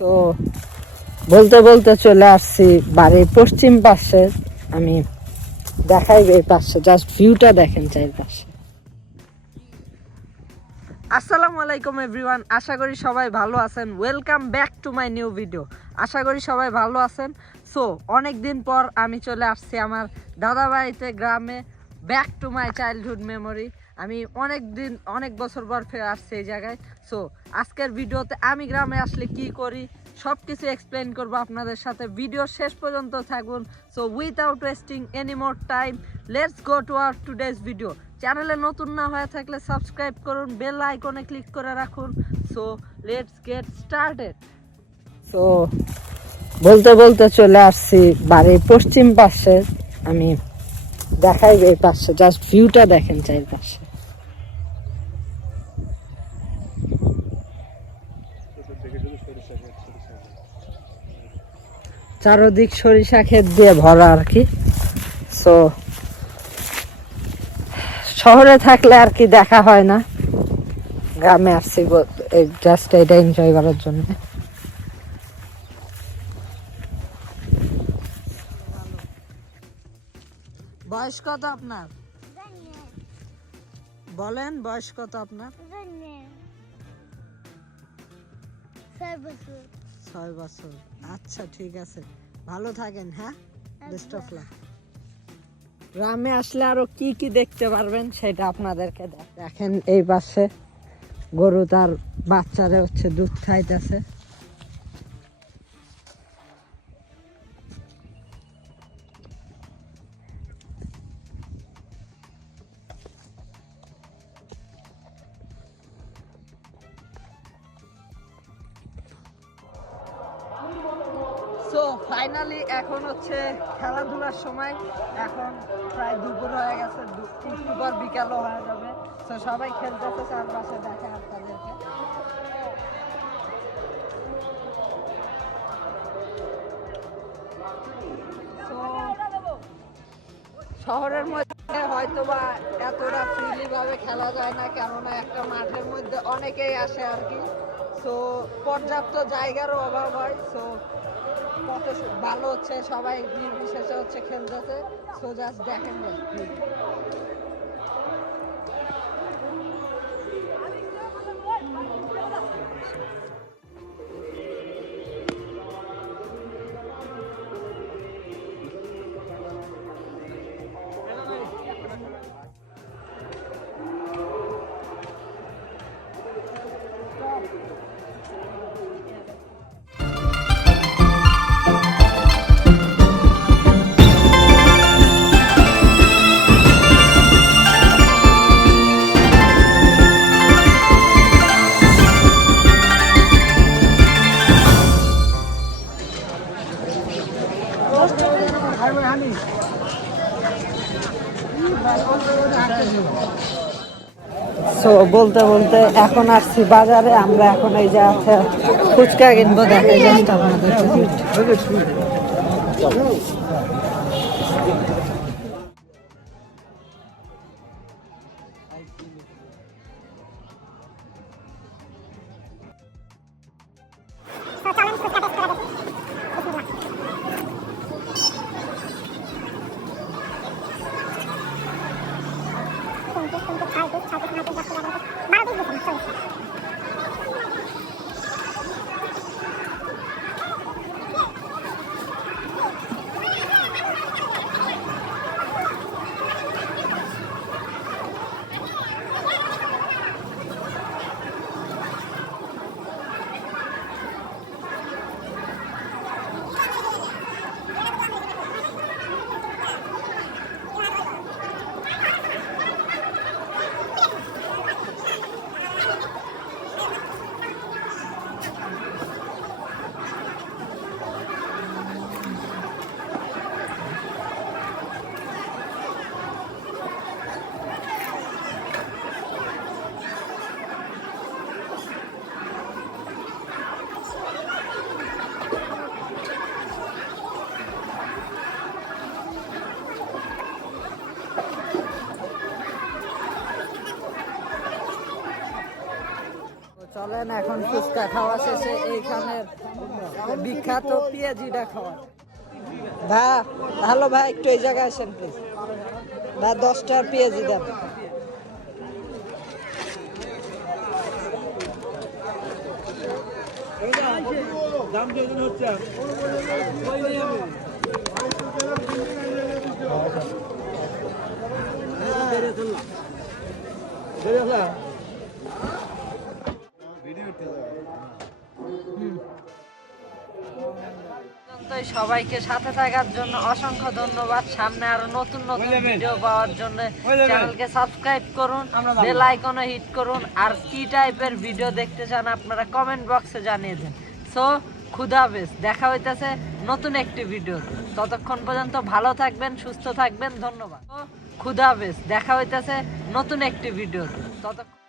তো বলতে বলতে চলে আসছি বাড়ির পশ্চিম পাশে। আমি দেখাই এই পাশে, জাস্ট ভিউটা দেখেন চারপাশে। আসসালামু আলাইকুম এভরিওয়ান, আশা করি সবাই ভালো আছেন। Welcome back to my new video. আশা করি সবাই ভালো আছেন। সো অনেক দিন পর আমি চলে আসছি আমার দাদা বাড়িতে, গ্রামে। Back to my childhood memory. আমি অনেক বছর পর ফিরে আসছি এই জায়গায়। সো আজকের ভিডিওতে আমি গ্রামে আসলে কি করি সব কিছু এক্সপ্লেন করবো আপনাদের সাথে। ভিডিও শেষ পর্যন্ত থাকুন। So without wasting any more time, let's go to our today's video. চ্যানেলে নতুন না হয়ে থাকলে সাবস্ক্রাইব করুন, বেল আইকনে ক্লিক করে রাখুন। So let's get started. So বলতে বলতে চলে আসছি বাড়ির পশ্চিম পাশে। আমি দেখাই এই পাশে, জাস্ট ভিউটা দেখেন চারপাশে। চারদিক সরিষা ক্ষেত দিয়ে ভরা আর কি। সো শহরে থাকলে আর কি দেখা হয় না, গ্রামে আসছি জাস্ট এটা এনজয় করার জন্য। বয়স কত আপনার? বলেন, বয়স কত আপনার? 6 বছর। আচ্ছা, ঠিক আছে, ভালো থাকেন। হ্যাঁ, বেস্ট অফ লাক। গ্রামে আসলে আরো কি কি দেখতে পারবেন সেটা আপনাদেরকে দেখেন। এই পাশে গরু তার বাচ্চারে দুধ খাইতেছে। সো ফাইনালি এখন খেলাধুলার সময়। এখন প্রায় দুপুর হয়ে গেছে, একটু পর বিকালও হয়ে যাবে। তো সবাই খেলতেছে চারপাশে, দেখেন আপনাদেরকে। শহরের মধ্যে হয়তো বা এতটা ফ্রিলি ভাবে খেলা যায় না, কেননা একটা মাঠের মধ্যে অনেকেই আসে আর কি। সো পর্যাপ্ত জায়গারও অভাব হয়। সো কত ভালো সবাই নির্বিশেষে খেলতেছে। সো জাস্ট দেখেন। সো বলতে বলতে এখন আসছি বাজারে। আমরা এখন এই যে ফুচকা কিনবো, দেখাই জাস্ট আপনাদের। চলেন এখন ফুচকা খাওয়া শেষে এইখানের বিখ্যাত পেঁয়াজিটা খাওয়া। ভাই হ্যালো ভাই, একটু এই জায়গায় আসেন প্লিজ। ভাই 10টার পেঁয়াজি দেন। দাম কেমন হচ্ছে? সবাইকে সাথে থাকার জন্য অসংখ্য ধন্যবাদ। সামনে আরো নতুন নতুন ভিডিও পাওয়ার জন্য চ্যানেলকে সাবস্ক্রাইব করুন, বেল আইকনে হিট করুন। আর কি টাইপের ভিডিও দেখতে চান আপনারা কমেন্ট বক্সে জানিয়ে দেন। সো খুদা হাফেজ, দেখা হইতেছে নতুন একটি ভিডিও। ততক্ষণ পর্যন্ত ভালো থাকবেন, সুস্থ থাকবেন। ধন্যবাদ। খুদা হাফেজ, দেখা হইতেছে নতুন একটি ভিডিও। ততক্ষণ